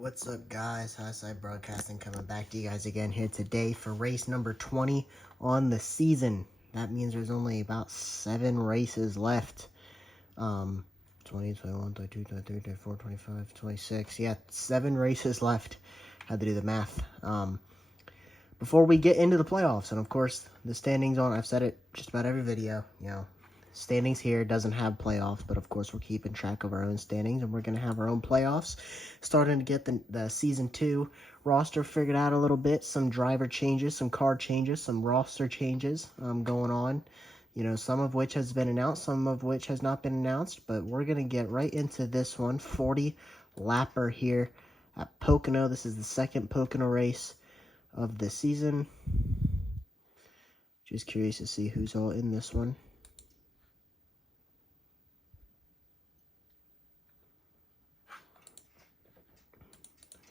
What's up, guys? Highside Broadcasting coming back to you guys again here today for race number 20 on the season. That means there's only about 7 races left. 20, 21, 22, 23, 24, 25, 26. Yeah, 7 races left. Had to do the math. Before we get into the playoffs, and of course, the standings on, I've said it just about every video, standings here doesn't have playoffs, but of course we're keeping track of our own standings, and we're going to have our own playoffs. Starting to get the Season 2 roster figured out a little bit. Some driver changes, some car changes, some roster changes going on. Some of which has been announced, some of which has not been announced, but we're going to get right into this one. 40 lapper here at Pocono. This is the second Pocono race of the season. Just curious to see who's all in this one.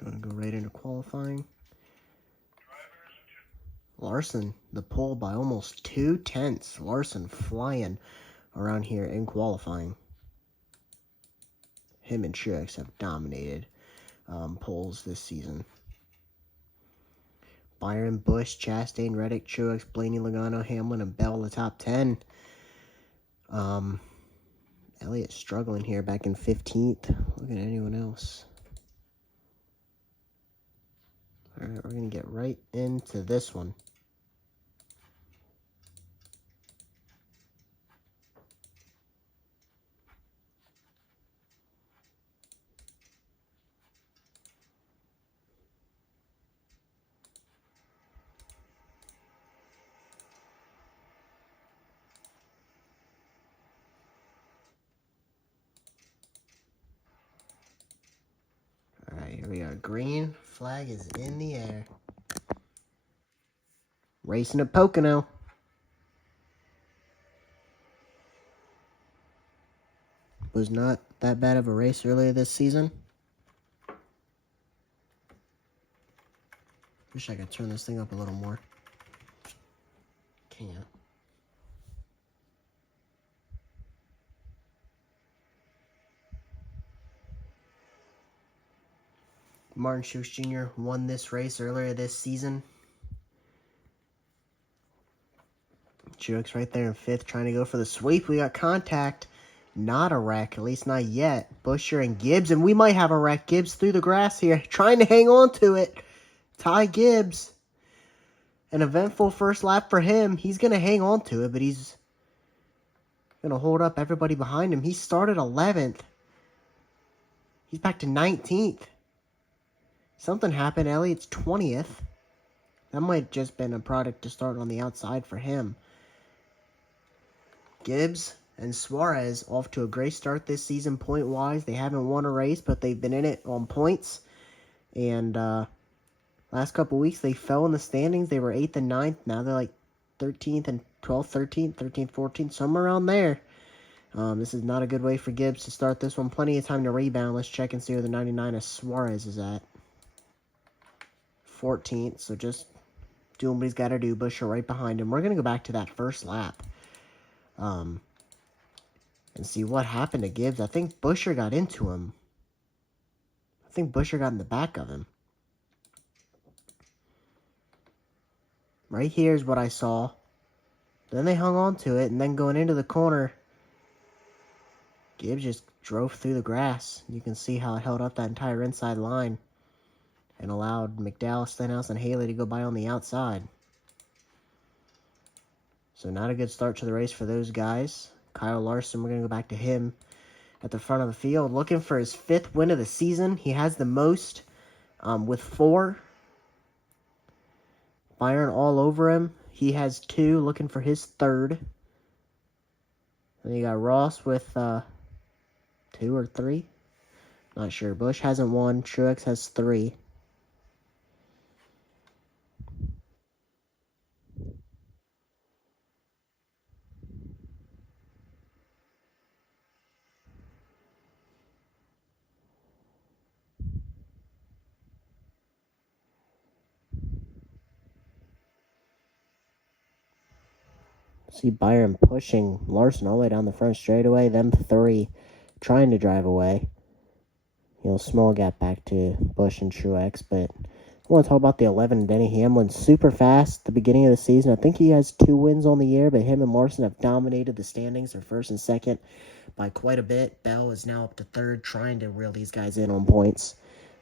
Going to go right into qualifying. Larson, the pole by almost 2/10. Larson flying around here in qualifying. Him and Truex have dominated poles this season. Byron, Busch, Chastain, Reddick, Truex, Blaney, Logano, Hamlin, and Bell the top 10. Elliott struggling here back in 15th. Look at anyone else. All right, we're going to get right into this one. All right, here we are. Green flag is in the air. Racing at Pocono. Was not that bad of a race earlier this season. Wish I could turn this thing up a little more. Can't. Martin Truex Jr. won this race earlier this season. Truex right there in 5th, trying to go for the sweep. We got contact. Not a wreck, at least not yet. Buescher and Gibbs, and we might have a wreck. Gibbs through the grass here, trying to hang on to it. Ty Gibbs. An eventful first lap for him. He's going to hang on to it, but he's going to hold up everybody behind him. He started 11th. He's back to 19th. Something happened. Elliott's 20th. That might have just been a product to start on the outside for him. Gibbs and Suarez off to a great start this season point-wise. They haven't won a race, but they've been in it on points. And last couple weeks, they fell in the standings. They were 8th and 9th. Now they're like 13th and 12th, 13th, 13th, 14th, somewhere around there. This is not a good way for Gibbs to start this one. Plenty of time to rebound. Let's check and see where the 99 of Suarez is at. 14th, so just doing what he's got to do. Buescher right behind him. We're going to go back to that first lap and see what happened to Gibbs. I think Buescher got into him. I think Buescher got in the back of him. Right here is what I saw. Then they hung on to it, and then going into the corner, Gibbs just drove through the grass. You can see how it held up that entire inside line and allowed McDowell, Stenhouse, and Haley to go by on the outside. So not a good start to the race for those guys. Kyle Larson, we're going to go back to him at the front of the field, looking for his 5th win of the season. He has the most with 4. Byron all over him. He has 2, looking for his 3rd. Then you got Ross with 2 or 3. Not sure. Busch hasn't won. Truex has 3. See Byron pushing Larson all the way down the front straightaway. Them 3 trying to drive away. Small gap back to Busch and Truex. But I want to talk about the 11, Denny Hamlin. Super fast at the beginning of the season. I think he has 2 wins on the year, but him and Larson have dominated the standings. They're first and second by quite a bit. Bell is now up to third, trying to reel these guys in on points.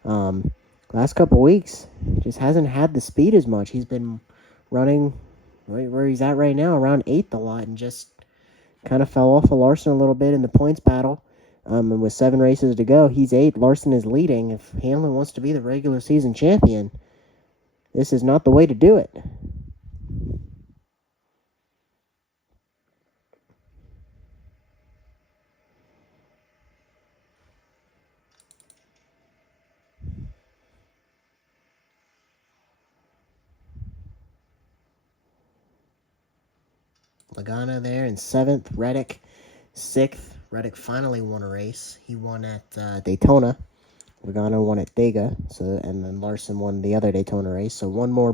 Last couple weeks, just hasn't had the speed as much. He's been running right where he's at right now, around 8th a lot, and just kind of fell off of Larson a little bit in the points battle. And with 7 races to go, he's 8th. Larson is leading. If Hamlin wants to be the regular season champion, this is not the way to do it. Logano there in 7th. Reddick 6th. Reddick finally won a race. He won at Daytona. Logano won at Dega, and then Larson won the other Daytona race. So one more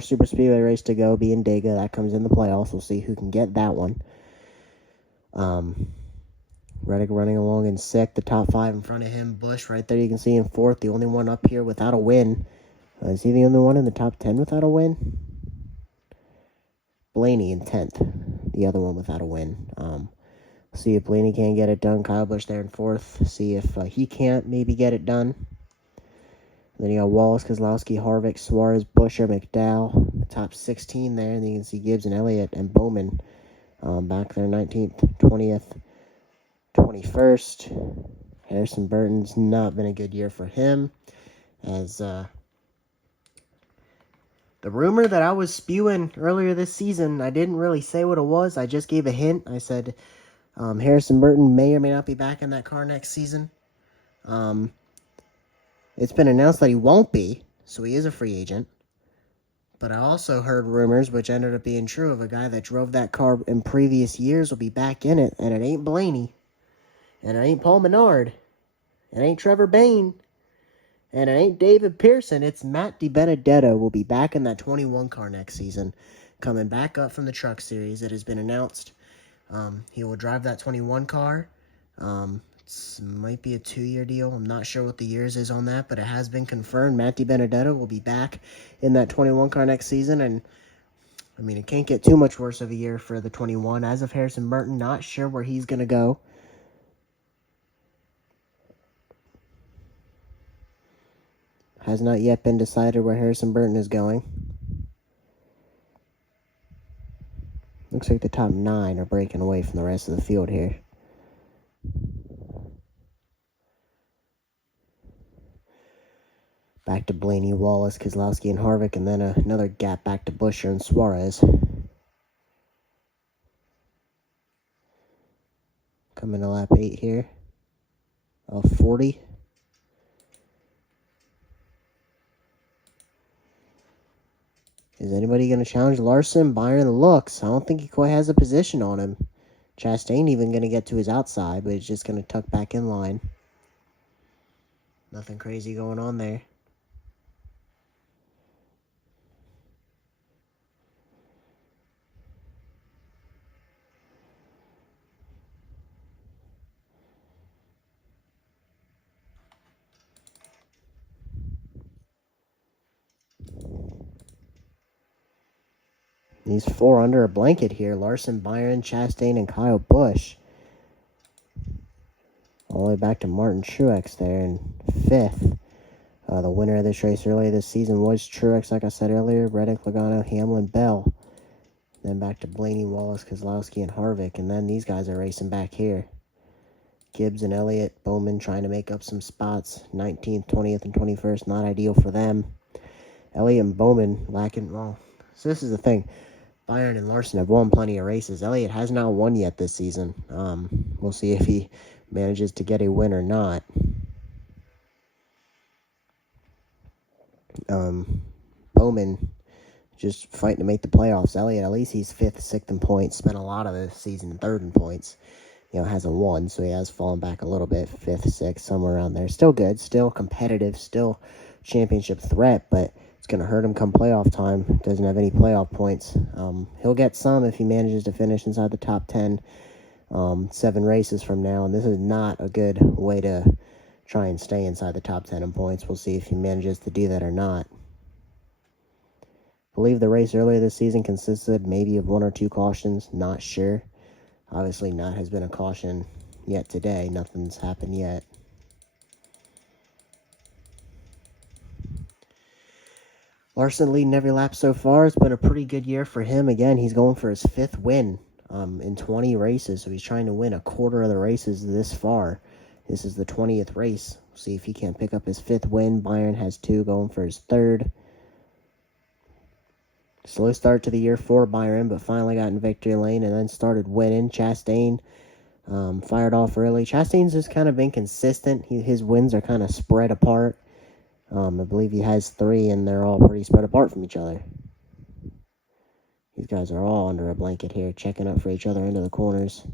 super speedway race to go, being Dega. That comes in the playoffs. We'll see who can get that one. Reddick running along in 6th, the top 5 in front of him. Busch right there, you can see in 4th, the only one up here without a win. Is he the only one in the top 10 without a win? Blaney in 10th, the other one without a win. See if Blaney can get it done. Kyle Busch there in 4th. See if he can't maybe get it done. Then you got Wallace, Keselowski, Harvick, Suarez, Buescher, McDowell. The top 16 there. And then you can see Gibbs and Elliott and Bowman back there, 19th, 20th, 21st. Harrison Burton's not been a good year for him. As the rumor that I was spewing earlier this season, I didn't really say what it was. I just gave a hint. I said Harrison Burton may or may not be back in that car next season. It's been announced that he won't be, so he is a free agent. But I also heard rumors, which ended up being true, of a guy that drove that car in previous years will be back in it, and it ain't Blaney, and it ain't Paul Menard, it ain't Trevor Bayne, and it ain't David Pearson. It's Matt DiBenedetto will be back in that 21 car next season, coming back up from the Truck Series. It has been announced. He will drive that 21 car. It might be a 2-year deal. I'm not sure what the years is on that, but it has been confirmed. Matt DiBenedetto will be back in that 21 car next season, and I mean, it can't get too much worse of a year for the 21. As of Harrison Burton, not sure where he's going to go. Has not yet been decided where Harrison Burton is going. Looks like the top 9 are breaking away from the rest of the field here. Back to Blaney, Wallace, Keselowski, and Harvick, and then another gap back to Buescher and Suarez. Coming to lap 8 here of 40. Is anybody going to challenge Larson? Byron looks. I don't think he quite has a position on him. Chastain even going to get to his outside, but he's just going to tuck back in line. Nothing crazy going on there. He's 4 under a blanket here. Larson, Byron, Chastain, and Kyle Busch. All the way back to Martin Truex there in 5th. The winner of this race earlier this season was Truex, like I said earlier. Reddick, Logano, Hamlin, Bell. Then back to Blaney, Wallace, Keselowski, and Harvick. And then these guys are racing back here. Gibbs and Elliott, Bowman trying to make up some spots. 19th, 20th, and 21st. Not ideal for them. Elliott and Bowman lacking. Well, so this is the thing. Byron and Larson have won plenty of races. Elliott has not won yet this season. We'll see if he manages to get a win or not. Bowman just fighting to make the playoffs. Elliott, at least he's 5th, 6th in points. Spent a lot of the season 3rd in points. Hasn't won, so he has fallen back a little bit. 5th, 6th, somewhere around there. Still good, still competitive, still championship threat, but it's going to hurt him come playoff time. Doesn't have any playoff points. He'll get some if he manages to finish inside the top 10 7 races from now, and this is not a good way to try and stay inside the top 10 in points. We'll see if he manages to do that or not. I believe the race earlier this season consisted maybe of 1 or 2 cautions. Not sure. Obviously, not has been a caution yet today. Nothing's happened yet. Larson leading every lap so far. It's been a pretty good year for him. Again, he's going for his 5th win in 20 races. So he's trying to win a quarter of the races this far. This is the 20th race. We'll see if he can't pick up his 5th win. Byron has 2 going for his 3rd. Slow start to the year for Byron, but finally got in victory lane and then started winning. Chastain fired off early. Chastain's just kind of been consistent. His wins are kind of spread apart. I believe he has 3, and they're all pretty spread apart from each other. These guys are all under a blanket here, checking up for each other into the corners.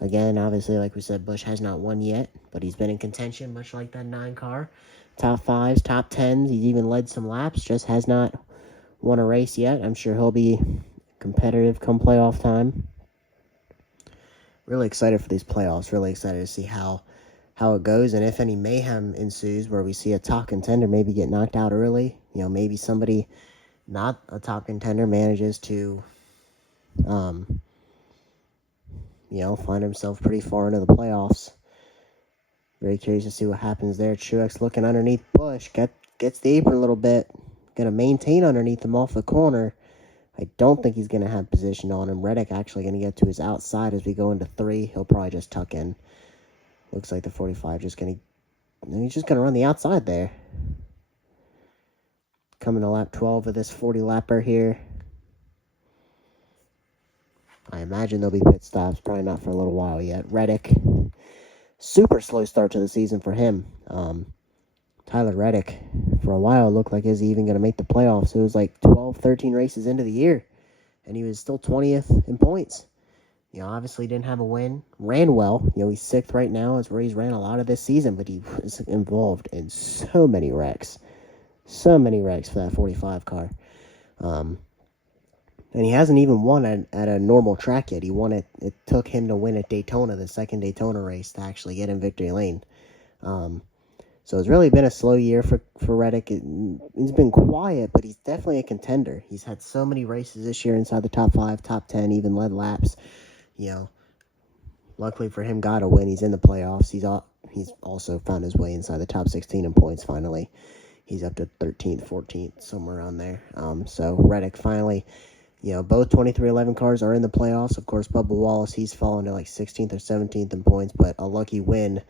Again, obviously, like we said, Busch has not won yet, but he's been in contention, much like that 9 car. Top 5s, top 10s. He's even led some laps, just has not won a race yet. I'm sure he'll be competitive come playoff time. Really excited for these playoffs. Really excited to see how it goes, and if any mayhem ensues where we see a top contender maybe get knocked out early. Maybe somebody not a top contender manages to find himself pretty far into the playoffs. Very curious to see what happens there. Truex looking underneath Busch, gets the apron a little bit. Going to maintain underneath him off the corner. I don't think he's going to have position on him. Reddick actually going to get to his outside as we go into 3. He'll probably just tuck in. Looks like the 45 he's just going to run the outside there. Coming to lap 12 of this 40 lapper here. I imagine there'll be pit stops. Probably not for a little while yet. Reddick. Super slow start to the season for him. Tyler Reddick, for a while, it looked like is he even going to make the playoffs. It was like 12, 13 races into the year, and he was still 20th in points. Obviously didn't have a win. Ran well. He's 6th right now. It's where he's ran a lot of this season, but he was involved in so many wrecks. So many wrecks for that 45 car. And he hasn't even won at a normal track yet. He won it. It took him to win at Daytona, the 2nd Daytona race, to actually get in victory lane. So it's really been a slow year for Reddick. He's been quiet, but he's definitely a contender. He's had so many races this year inside the top 5, top 10, even led laps. Luckily for him, got a win. He's in the playoffs. He's also found his way inside the top 16 in points finally. He's up to 13th, 14th, somewhere around there. So Reddick finally, both 2311 cars are in the playoffs. Of course, Bubba Wallace, he's fallen to like 16th or 17th in points, but a lucky win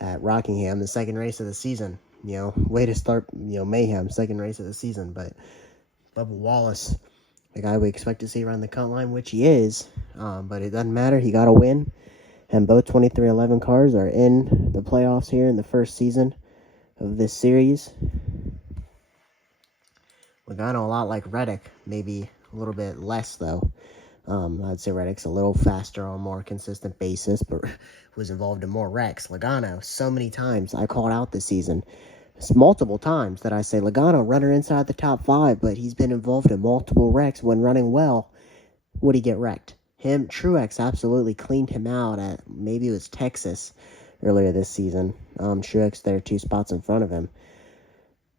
at Rockingham, the 2nd race of the season. Way to start, mayhem, 2nd race of the season. But Bubba Wallace, the guy we expect to see around the cut line, which he is, but it doesn't matter. He got a win, and both 2311 cars are in the playoffs here in the first season of this series. Logano a lot like Reddick, maybe a little bit less though. I'd say Reddick's a little faster on a more consistent basis, but was involved in more wrecks. Logano, so many times I called out this season. It's multiple times that I say Logano runner inside the top 5, but he's been involved in multiple wrecks. When running well, would he get wrecked? Truex absolutely cleaned him out at, maybe it was Texas earlier this season. Truex there 2 spots in front of him.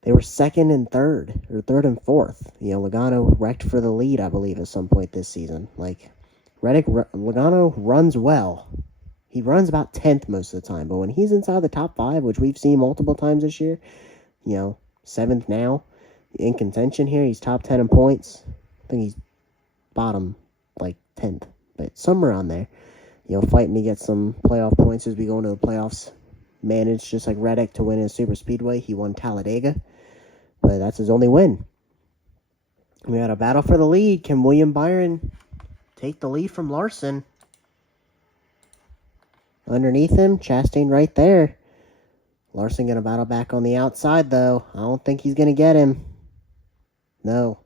They were 2nd and 3rd, or 3rd and 4th. Logano wrecked for the lead, I believe, at some point this season. Logano runs well. He runs about 10th most of the time, but when he's inside the top 5, which we've seen multiple times this year, 7th now, in contention here, he's top 10 in points. I think he's bottom, 10th, but somewhere on there. Fighting to get some playoff points as we go into the playoffs. Managed, just like Reddick, to win in Super Speedway. He won Talladega, but that's his only win. We had a battle for the lead. Can William Byron take the lead from Larson? Underneath him, Chastain right there. Larson going to battle back on the outside, though. I don't think he's going to get him. No.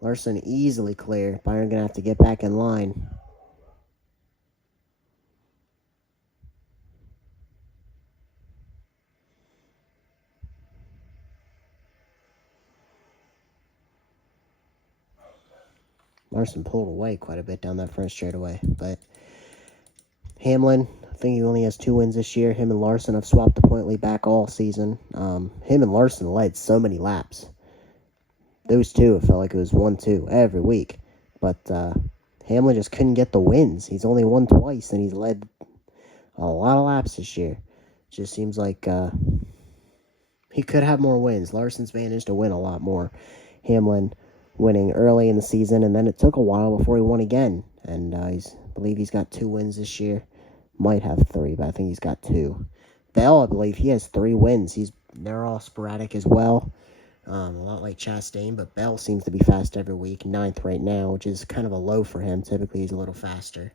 Larson easily clear. Byron going to have to get back in line. Larson pulled away quite a bit down that front straightaway, but Hamlin think he only has 2 wins this year. Him and Larson have swapped the point lead back all season. Him and Larson led so many laps. Those two, it felt like it was 1-2 every week. But Hamlin just couldn't get the wins. He's only won twice, and he's led a lot of laps this year. It just seems like he could have more wins. Larson's managed to win a lot more. Hamlin winning early in the season, and then it took a while before he won again. And I believe he's got 2 wins this year. Might have 3, but I think he's got 2. Bell, I believe he has 3 wins. They're all sporadic as well. A lot like Chastain, but Bell seems to be fast every week. 9th right now, which is kind of a low for him. Typically, he's a little faster.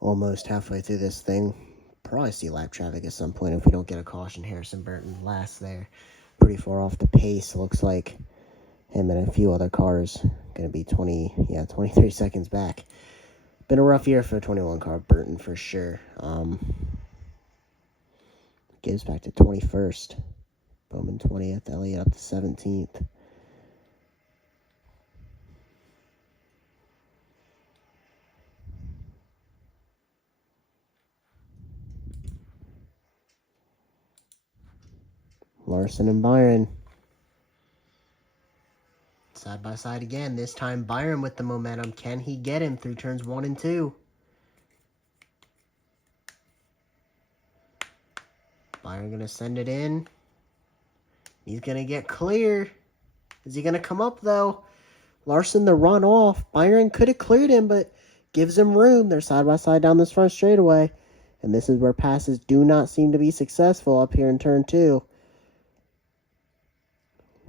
Almost halfway through this thing. Probably see lap traffic at some point if we don't get a caution. Harrison Burton last there. Pretty far off the pace. Looks like him and a few other cars going to be 23 seconds back. Been a rough year for a 21 car. Burton for sure. Gibbs back to 21st. Bowman 20th. Elliott up to 17th. Larson and Byron. Side by side again. This time Byron with the momentum. Can he get him through turns 1 and 2? Byron going to send it in. He's going to get clear. Is he going to come up, though? Larson the run off. Byron could have cleared him, but gives him room. They're side by side down this front straightaway. And this is where passes do not seem to be successful up here in turn 2.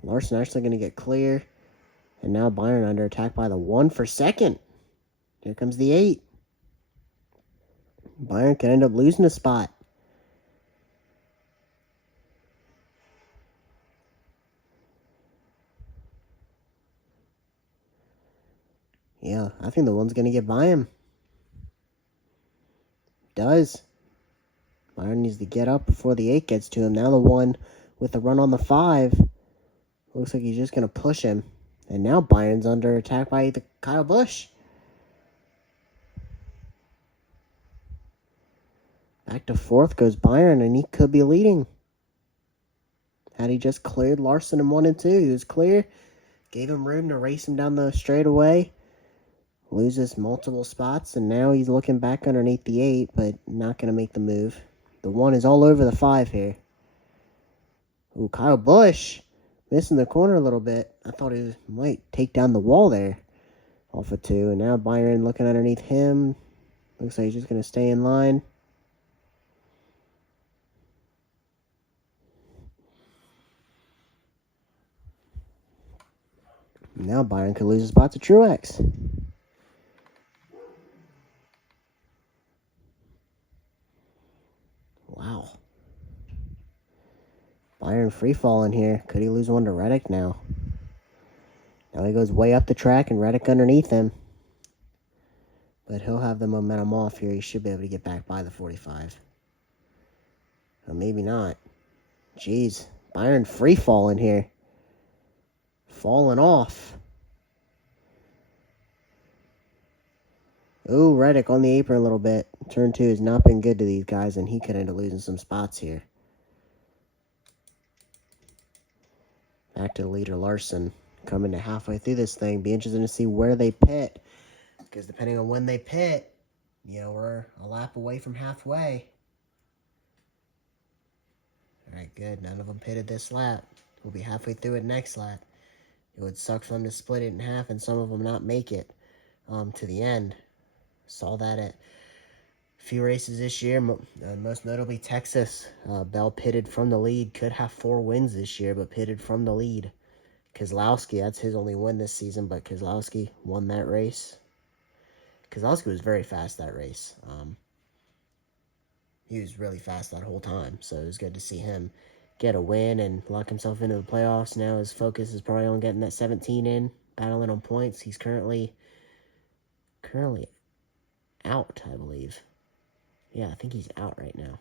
Larson actually going to get clear. And now Byron under attack by the 1 for second. Here comes the 8. Byron could end up losing a spot. Yeah, I think the 1's going to get by him. Does. Byron needs to get up before the 8 gets to him. Now the 1 with the run on the 5. Looks like he's just going to push him. And now Byron's under attack by Kyle Busch. Back to 4th goes Byron, and he could be leading. Had he just cleared Larson in 1 and 2, he was clear. Gave him room to race him down the straightaway. Loses multiple spots, and now he's looking back underneath the 8, but not going to make the move. The 1 is all over the 5 here. Ooh, Kyle Busch missing the corner a little bit. I thought he might take down the wall there off of 2, and now Byron looking underneath him. Looks like he's just going to stay in line. Now Byron could lose his spot to Truex. Wow. Byron free falling here. Could he lose one to Reddick now? Now he goes way up the track and Reddick underneath him. But he'll have the momentum off here. He should be able to get back by the 45. Or maybe not. Jeez. Byron free falling here. Falling off. Ooh, Reddick on the apron a little bit. Turn 2 has not been good to these guys, and he could end up losing some spots here. Back to the leader, Larson. Coming to halfway through this thing. Be interesting to see where they pit. Because depending on when they pit, we're a lap away from halfway. Alright, good. None of them pitted this lap. We'll be halfway through it next lap. It would suck for them to split it in half and some of them not make it to the end. Saw that at a few races this year, most notably Texas. Bell pitted from the lead. Could have 4 wins this year, but pitted from the lead. Keselowski, that's his only win this season, but Keselowski won that race. Keselowski was very fast that race. He was really fast that whole time, so it was good to see him get a win and lock himself into the playoffs. Now his focus is probably on getting that 17 in, battling on points. He's currently out, I believe. Yeah, I think he's out right now.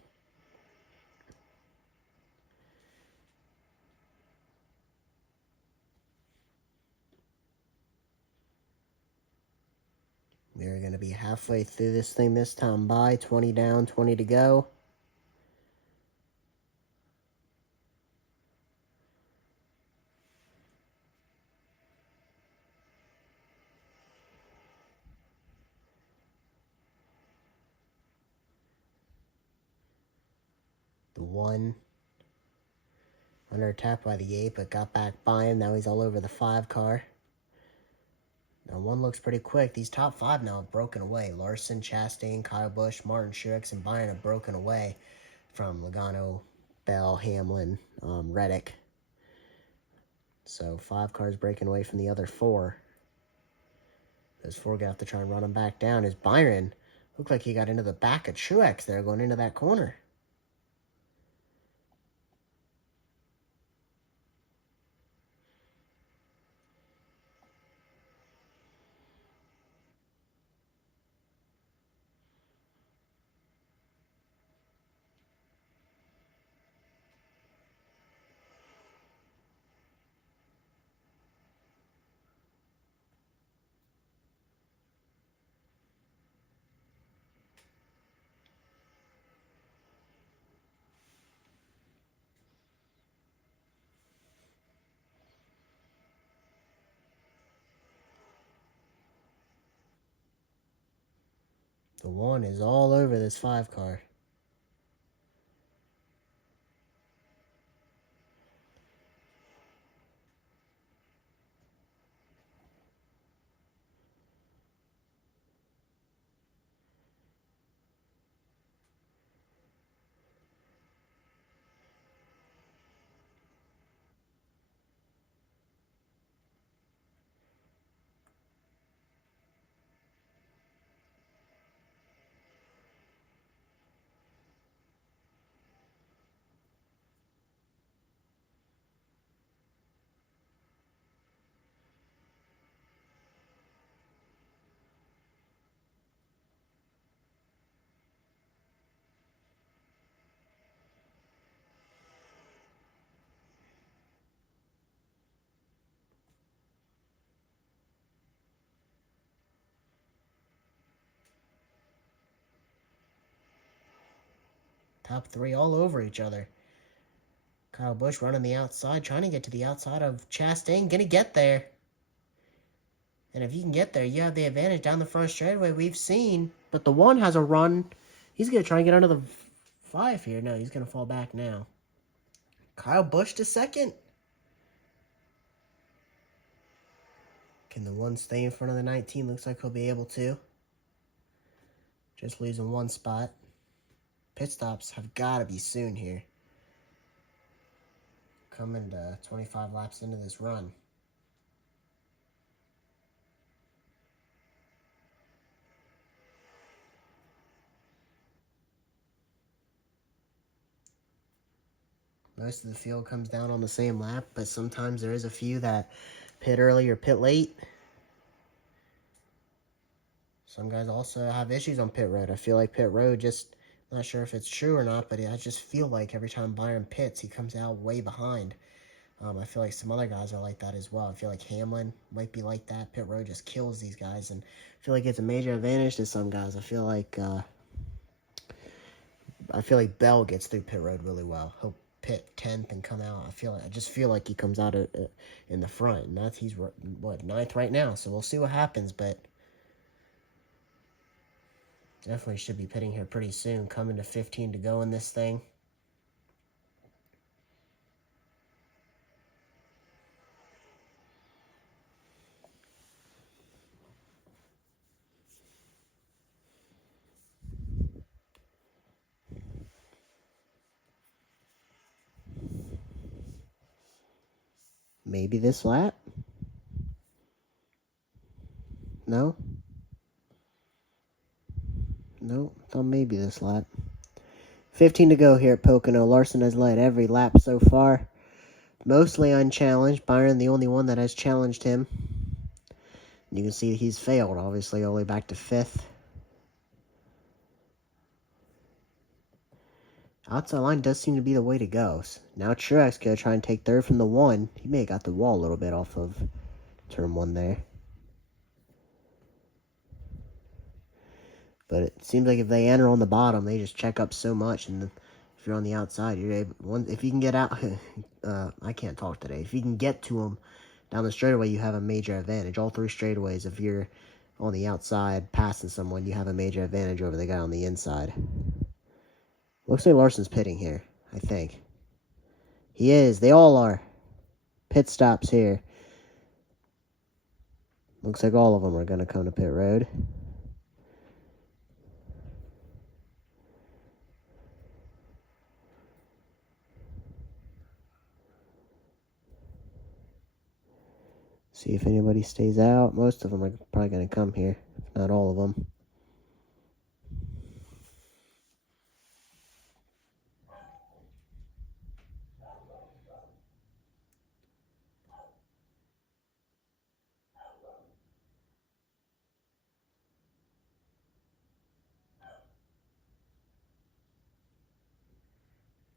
be halfway through this thing this time by. 20 down, 20 to go. The 1 under attack by the 8, but got back by him. Now he's all over the 5 car. Now 1 looks pretty quick. These top 5 now have broken away. Larson, Chastain, Kyle Busch, Martin Truex, and Byron have broken away from Logano, Bell, Hamlin, Reddick. So 5 cars breaking away from the other 4. Those 4 gonna have to try and run him back down. As Byron looked like he got into the back of Truex there going into that corner. The 1 is all over this 5 car. Top 3 all over each other. Kyle Busch running the outside, trying to get to the outside of Chastain. Gonna get there. And if you can get there, you have the advantage down the front straightaway we've seen. But the 1 has a run. He's going to try and get under the 5 here. No, he's going to fall back now. Kyle Busch to second. Can the 1 stay in front of the 19? Looks like he'll be able to. Just losing 1 spot. Pit stops have got to be soon here. Coming to 25 laps into this run. Most of the field comes down on the same lap, but sometimes there is a few that pit early or pit late. Some guys also have issues on pit road. I feel like pit road just, not sure if it's true or not, but I just feel like every time Byron pits, he comes out way behind. I feel like some other guys are like that as well. I feel like Hamlin might be like that. Pit road just kills these guys, and I feel like it's a major advantage to some guys. I feel like Bell gets through pit road really well. He'll pit 10th and come out. I just feel like he comes out in the front, and he's what, 9th right now. So we'll see what happens, but definitely should be pitting here pretty soon. Coming to 15 to go in this thing. Maybe this lap? No? No, thought maybe this lap. 15 to go here at Pocono. Larson has led every lap so far. Mostly unchallenged. Byron the only one that has challenged him. You can see he's failed, obviously, all the way back to 5th. Outside line does seem to be the way to go. Now Truex going to try and take 3rd from the 1. He may have got the wall a little bit off of turn 1 there. But it seems like if they enter on the bottom, they just check up so much, and if you're on the outside, you're able. If you can get out, I can't talk today. If you can get to them down the straightaway, you have a major advantage. All three straightaways, if you're on the outside passing someone, you have a major advantage over the guy on the inside. Looks like Larson's pitting here, I think. He is. They all are. Pit stops here. Looks like all of them are going to come to pit road. See if anybody stays out. Most of them are probably going to come here, if not all of them.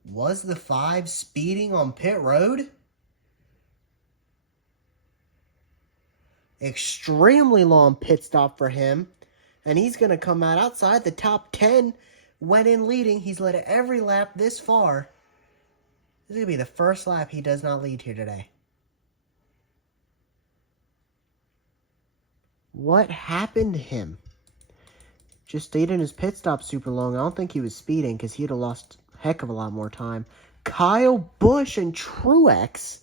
Was the 5 speeding on pit road? Extremely long pit stop for him. And he's going to come out outside the top 10. Went in leading. He's led every lap this far. This is going to be the first lap he does not lead here today. What happened to him? Just stayed in his pit stop super long. I don't think he was speeding because he'd have lost a heck of a lot more time. Kyle Busch and Truex.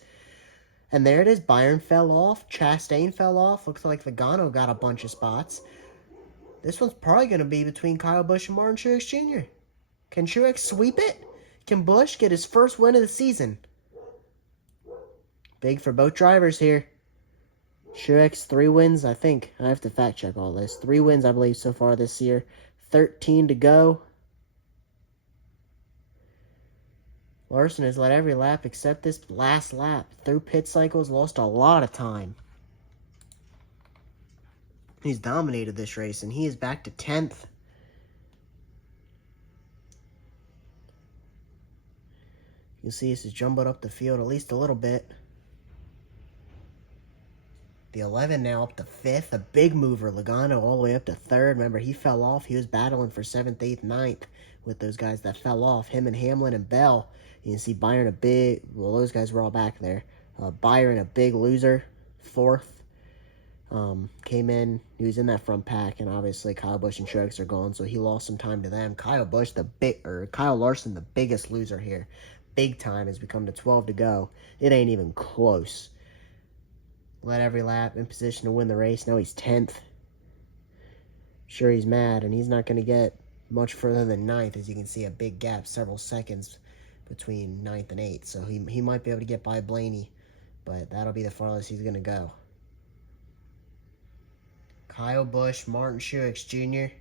And there it is. Byron fell off. Chastain fell off. Looks like Logano got a bunch of spots. This one's probably going to be between Kyle Busch and Martin Truex Jr. Can Truex sweep it? Can Busch get his first win of the season? Big for both drivers here. Truex, 3 wins, I think. I have to fact check all this. 3 wins, I believe, so far this year. 13 to go. Larson has led every lap except this last lap. Through pit cycles, lost a lot of time. He's dominated this race, and he is back to 10th. You see this is jumbled up the field at least a little bit. The 11 now up to 5th. A big mover. Logano all the way up to 3rd. Remember, he fell off. He was battling for 7th, 8th, 9th with those guys that fell off. Him and Hamlin and Bell. You can see Byron a big... Well, those guys were all back there. Byron a big loser. 4th. Came in. He was in that front pack. And obviously Kyle Busch and Truex are gone. So he lost some time to them. Kyle Larson, the biggest loser here. Big time has become to 12 to go. It ain't even close. Led every lap, in position to win the race. Now he's 10th. Sure, he's mad, and he's not going to get much further than 9th. As you can see, a big gap, several seconds between 9th and 8th. So he might be able to get by Blaney, but that'll be the farthest he's going to go. Kyle Busch, Martin Truex Jr.,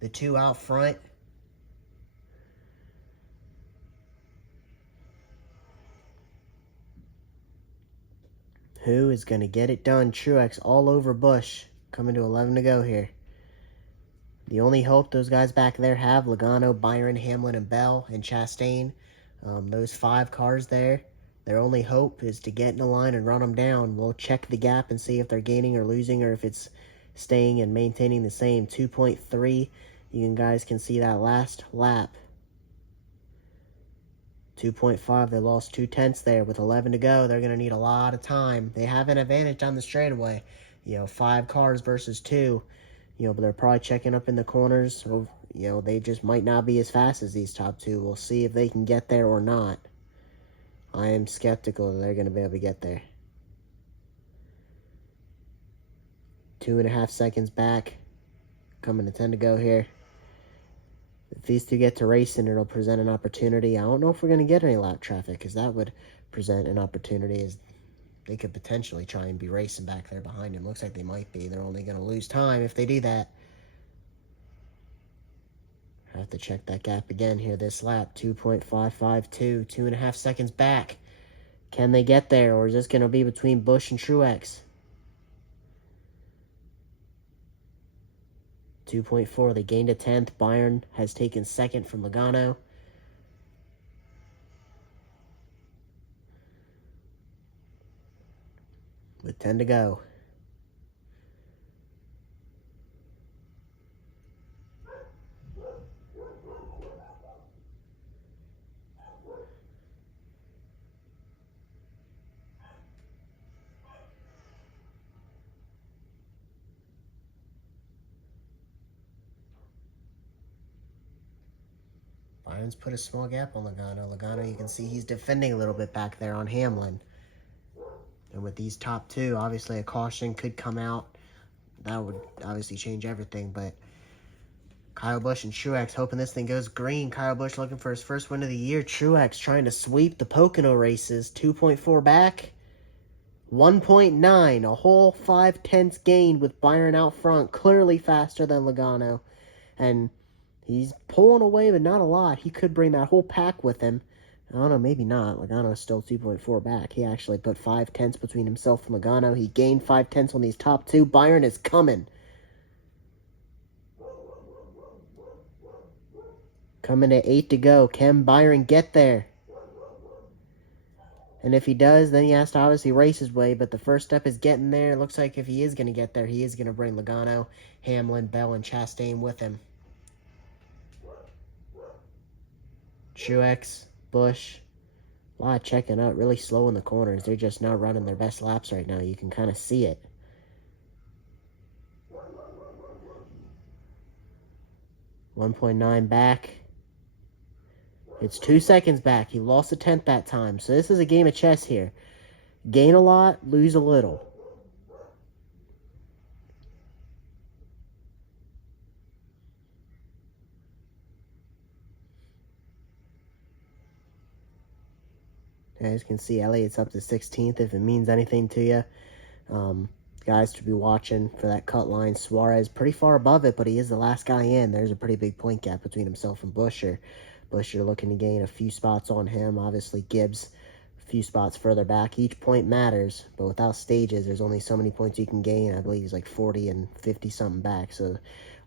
the 2 out front. Who is going to get it done? Truex all over Busch. Coming to 11 to go here. The only hope those guys back there have, Logano, Byron, Hamlin, and Bell, and Chastain. Those 5 cars there, their only hope is to get in the line and run them down. We'll check the gap and see if they're gaining or losing, or if it's staying and maintaining the same. 2.3. You guys can see that last lap. 2.5, they lost 2/10 there with 11 to go. They're going to need a lot of time. They have an advantage down the straightaway. 5 cars versus 2. But they're probably checking up in the corners. So, they just might not be as fast as these top 2. We'll see if they can get there or not. I am skeptical that they're going to be able to get there. 2.5 seconds back. Coming to 10 to go here. If these 2 get to racing, it'll present an opportunity. I don't know if we're going to get any lap traffic, because that would present an opportunity, as they could potentially try and be racing back there behind him. Looks like they might be. They're only going to lose time if they do that. I have to check that gap again here this lap. 2.552, 2.5 seconds back. Can they get there, or is this going to be between Busch and Truex? 2.4, they gained a 10th. Byron has taken 2nd from Logano. With 10 to go. Byron's put a small gap on Logano. Logano, you can see he's defending a little bit back there on Hamlin. And with these top two, obviously a caution could come out. That would obviously change everything, but Kyle Busch and Truex hoping this thing goes green. Kyle Busch looking for his first win of the year. Truex trying to sweep the Pocono races. 2.4 back. 1.9. A whole 5/10 gain with Byron out front. Clearly faster than Logano. And he's pulling away, but not a lot. He could bring that whole pack with him. I don't know, maybe not. Logano's still 2.4 back. He actually put 5/10 between himself and Logano. He gained 5/10 on these top two. Byron is coming. Coming at 8 to go. Can Byron get there? And if he does, then he has to obviously race his way. But the first step is getting there. It looks like if he is going to get there, he is going to bring Logano, Hamlin, Bell, and Chastain with him. Truex, Busch, a lot of checking out, really slow in the corners. They're just not running their best laps right now. You can kind of see it. .9 back. It's 2 seconds back. He lost a tenth that time. So this is a game of chess here. Gain a lot, lose a little. As you can see, Elliott's up to 16th if it means anything to you. Guys to be watching for that cut line. Suarez pretty far above it, but he is the last guy in. There's a pretty big point gap between himself and Buescher. Buescher looking to gain a few spots on him. Obviously, Gibbs a few spots further back. Each point matters, but without stages, there's only so many points you can gain. I believe he's like 40 and 50-something back. So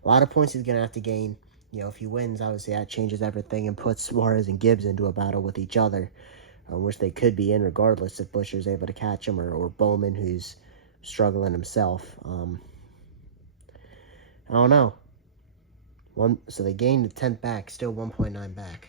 a lot of points he's going to have to gain. You know, if he wins, obviously that changes everything and puts Suarez and Gibbs into a battle with each other. Which they could be in regardless if Buescher's able to catch him or Bowman, who's struggling himself. I don't know. So they gained the 10th back, still 1.9 back.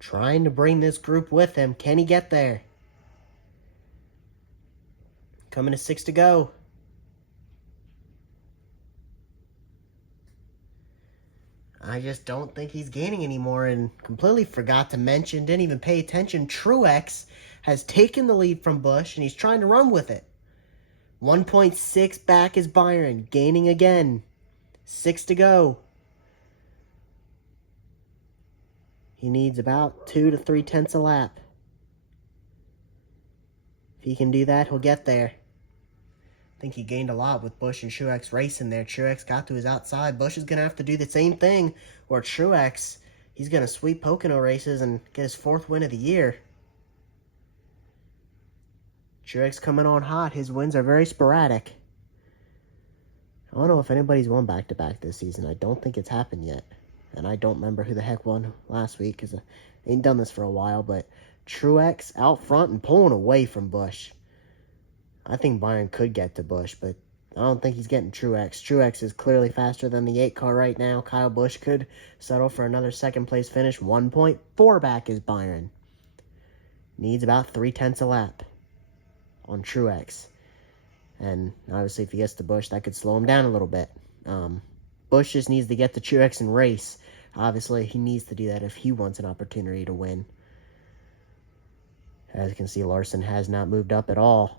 Trying to bring this group with him. Can he get there? Coming to 6 to go. I just don't think he's gaining anymore, and completely forgot to mention, didn't even pay attention, Truex has taken the lead from Busch, and he's trying to run with it. 1.6 back is Byron, gaining again. 6 to go. He needs about 2 to 3 tenths a lap. If he can do that, he'll get there. I think he gained a lot with Busch and Truex racing there. Truex got to his outside. Busch is going to have to do the same thing, or Truex, he's going to sweep Pocono races and get his 4th win of the year. Truex coming on hot. His wins are very sporadic. I don't know if anybody's won back-to-back this season. I don't think it's happened yet. And I don't remember who the heck won last week because I ain't done this for a while. But Truex out front and pulling away from Busch. I think Byron could get to Busch, but I don't think he's getting Truex. Truex is clearly faster than the 8 car right now. Kyle Busch could settle for another 2nd place finish. 1.4 back is Byron. Needs about 3 tenths a lap on Truex. And obviously if he gets to Busch, that could slow him down a little bit. Busch just needs to get to Truex and race. Obviously, he needs to do that if he wants an opportunity to win. As you can see, Larson has not moved up at all.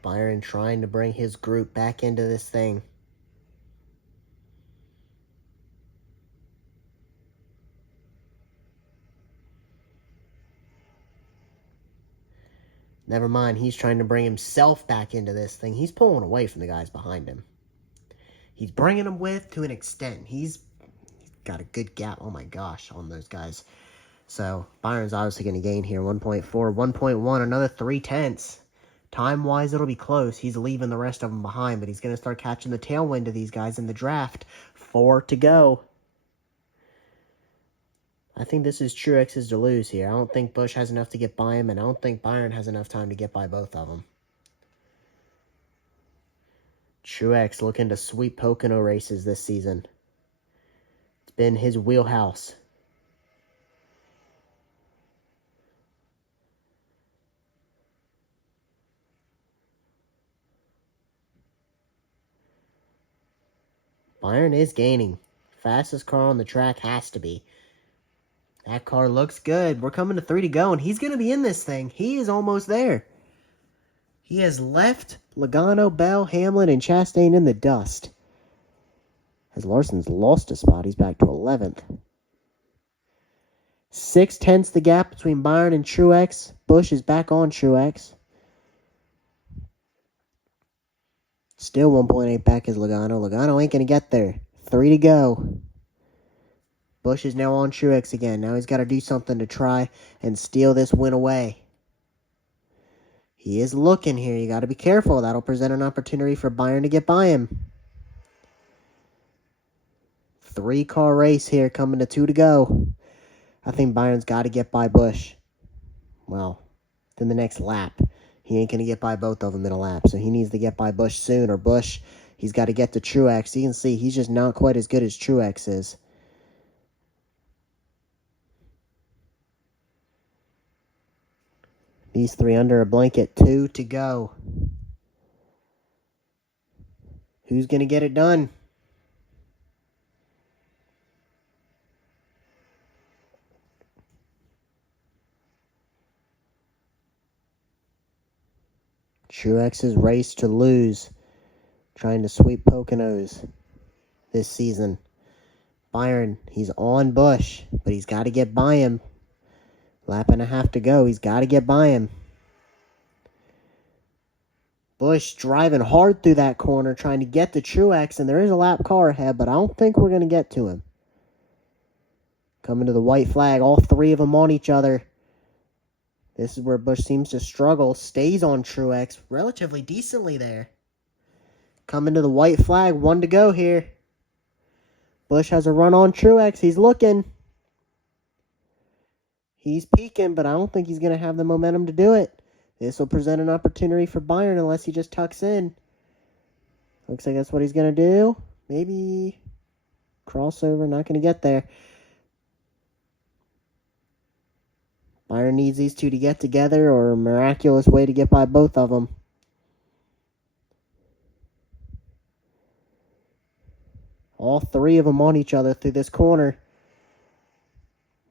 Byron trying to bring his group back into this thing. Never mind, he's trying to bring himself back into this thing. He's pulling away from the guys behind him. He's bringing them with to an extent. He's got a good gap, oh my gosh, on those guys. So Byron's obviously going to gain here. 1.4, 1.1, another 3 tenths. Time-wise, it'll be close. He's leaving the rest of them behind, but he's going to start catching the tailwind of these guys in the draft. 4 to go. I think this is Truex's to lose here. I don't think Busch has enough to get by him, and I don't think Byron has enough time to get by both of them. Truex looking to sweep Pocono races this season. It's been his wheelhouse. Byron is gaining. Fastest car on the track has to be. That car looks good. We're coming to 3 to go, and he's going to be in this thing. He is almost there. He has left Logano, Bell, Hamlin, and Chastain in the dust. As Larson's lost a spot, he's back to 11th. 6/10 the gap between Byron and Truex. Busch is back on Truex. Still 1.8 back is Logano. Logano ain't going to get there. 3 to go. Busch is now on Truex again. Now he's got to do something to try and steal this win away. He is looking here. You got to be careful. That'll present an opportunity for Byron to get by him. 3-car race here, coming to 2 to go. I think Byron's got to get by Busch. Well, in the next lap. He ain't going to get by both of them in a lap. So he needs to get by Busch soon. Or Busch, he's got to get to Truex. You can see he's just not quite as good as Truex is. These 3 under a blanket. 2 to go. Who's going to get it done? Truex's race to lose. Trying to sweep Poconos this season. Byron, he's on Busch, but he's got to get by him. Lap and a half to go. He's got to get by him. Busch driving hard through that corner, trying to get to Truex, and there is a lap car ahead, but I don't think we're going to get to him. Coming to the white flag, all 3 of them on each other. This is where Busch seems to struggle. Stays on Truex relatively decently there. Coming to the white flag, 1 to go here. Busch has a run on Truex. He's looking. He's peaking, but I don't think he's going to have the momentum to do it. This will present an opportunity for Byron unless he just tucks in. Looks like that's what he's going to do. Maybe crossover, not going to get there. Byron needs these 2 to get together or a miraculous way to get by both of them. All 3 of them on each other through this corner.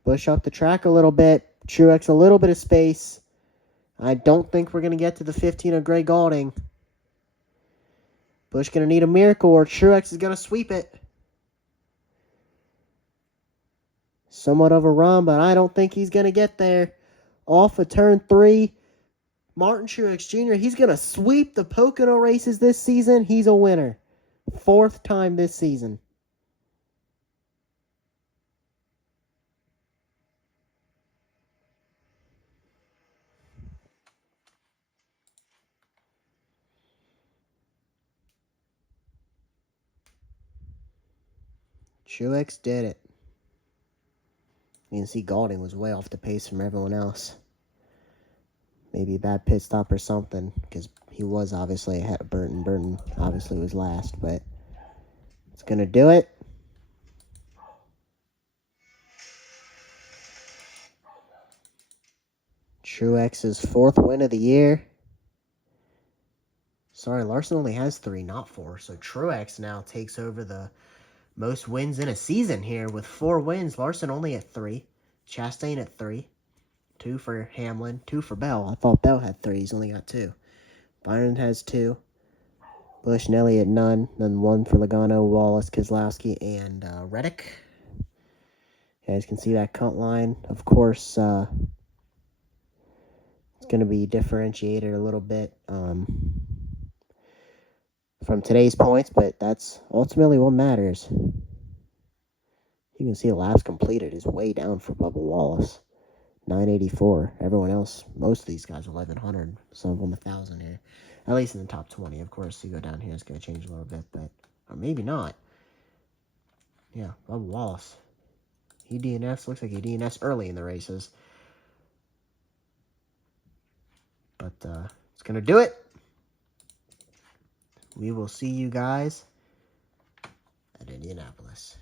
Busch up the track a little bit. Truex a little bit of space. I don't think we're going to get to the 15 of Greg Galding. Busch going to need a miracle or Truex is going to sweep it. Somewhat of a run, but I don't think he's going to get there. Off of turn 3. Martin Truex Jr., he's going to sweep the Pocono races this season. He's a winner. 4th time this season. Truex did it. You can see Galding was way off the pace from everyone else. Maybe a bad pit stop or something, because he was obviously ahead of Burton. Burton obviously was last, but it's going to do it. Truex's 4th win of the year. Sorry, Larson only has 3, not 4. So Truex now takes over the most wins in a season here with 4 wins. Larson only at 3. Chastain at 3. 2 for Hamlin. 2 for Bell. I thought Bell had 3. He's only got 2. Byron has 2. Busch and Elliott none. Then 1 for Logano, Wallace, Keselowski, and Reddick. You guys can see that cut line. Of course, it's going to be differentiated a little bit from today's points, but that's ultimately what matters. You can see the laps completed is way down for Bubba Wallace. 984. Everyone else, most of these guys, 1100. Some of them 1,000 here. At least in the top 20. Of course, you go down here, it's going to change a little bit, but or maybe not. Yeah, Bubba Wallace. He DNFs. Looks like he DNFs early in the races. But it's going to do it. We will see you guys at Indianapolis.